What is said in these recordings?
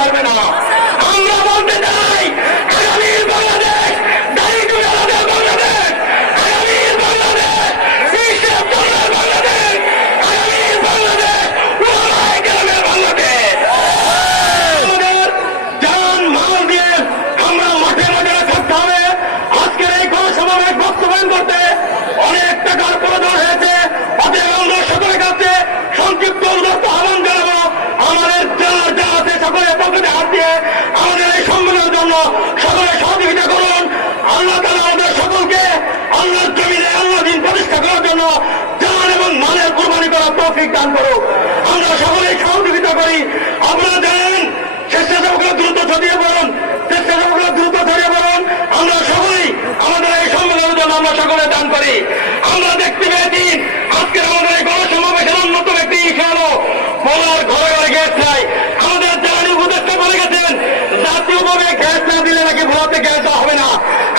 পারবে না। আমরা বলতে চাই আগামীর বাংলাদেশ দাড়ি টুপিওয়ালাদের বাংলাদেশ, আগামীর বাংলাদেশ বিশ্বের জন্মের বাংলাদেশ, আগামীর বাংলাদেশ ওলামায়ে কেরামের বাংলাদেশ। আমাদের জান মাল দিয়ে আমরা মাঠে ময়দানে থাকতে হবে। আজকের এই গণসমাবেশ বাস্তবায়ন করতে অনেক টাকার প্রয়োজন হয়েছে। অতএব আমরা সকলের কাছে সংক্ষিপ্ত অনুরোধ আহ্বান জানাবো, আমাদের যার যা আছে সকলের পকেটে হাত দিয়ে আমাদের এই সম্মেলনের জন্য সকলে সহযোগিতা করুন। আল্লাহ তাআলা আমাদের সকলকে আল্লাহর জমিনে আল্লাহ দিন প্রতিষ্ঠা করার জন্য জান এবং মালের কুরবানি করার তৌফিক দান করুক। আমরা সকলেই সহযোগিতা করি। আপনারা জানেন স্বেচ্ছাসেবকরা দ্রুত ছড়িয়ে পড়ুন, স্বেচ্ছাসেবকরা দ্রুত ছড়িয়ে পড়ুন। আমরা সকলেই আমাদের এই সম্মেলনের জন্য আমরা সকলে দান করি। আমরা দেখতে পেয়েছি আজকের আমাদের এই গণসমাবেশের অন্যতম একটি ইস্যু হলো বলার ঘরে ঘরে গ্যাস নাই। আমাদের জ্বালানি উপদেষ্টা বলে গেছেন জাতীয়ভাবে গ্যাস না দিলে নাকি ভোলাতে গ্যাস দেওয়া হবে না।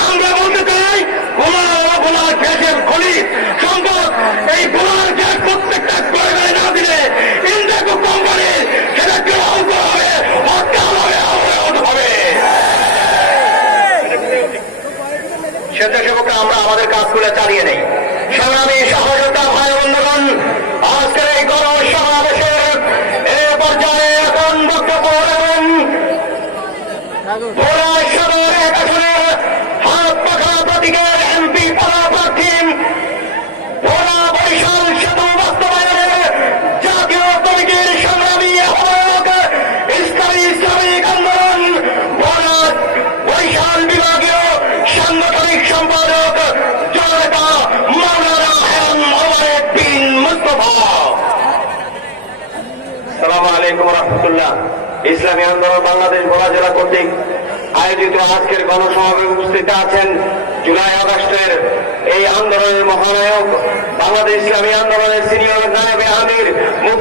আমরা বলতে চাই ভোলার গ্যাসের খনি সম্পদ, এই ভোলার গ্যাস প্রত্যেকটা ঘরে ঘরে না দিলে ইন্দাকো কোম্পানি সেটা গ্রহণ করা হবে, হরতাল হবে, অবরোধ হবে। স্বেচ্ছাসেবকরা আমরা আমাদের কাজগুলো চালিয়ে নেই। সংগ্রামী সহযোগিতা ভাই বন্ধুগণ, আজকের এই গণসমাবেশের এ পর্যায়ে এখন বক্তব্য রাখবেন ভোলা সদর এক আসনের হাত পাখা প্রতীকের এমপি পদপ্রার্থী, ভোলা বরিশাল সেতু বাস্তবায়নের জাতীয় কমিটির সংগ্রামী আহ্বায়ক, ইসলামিক আন্দোলন ভোলা বরিশাল বিভাগীয় সাংগঠনিক সম্পাদক জননেতা মাওলানা হায়াম ওমর বিন মুস্তাফা। আসসালামু আলাইকুম ওয়া রাহমাতুল্লাহ। ইসলামী আন্দোলন বাংলাদেশ ভোলা জেলা কর্তৃক আয়োজিত আজকের গণসমাবেশে উপস্থিত আছেন জুলাই আগস্টের এই আন্দোলনের মহানায়ক, বাংলাদেশ ইসলামী আন্দোলনের সিনিয়র নায়েবে আমির মুফতি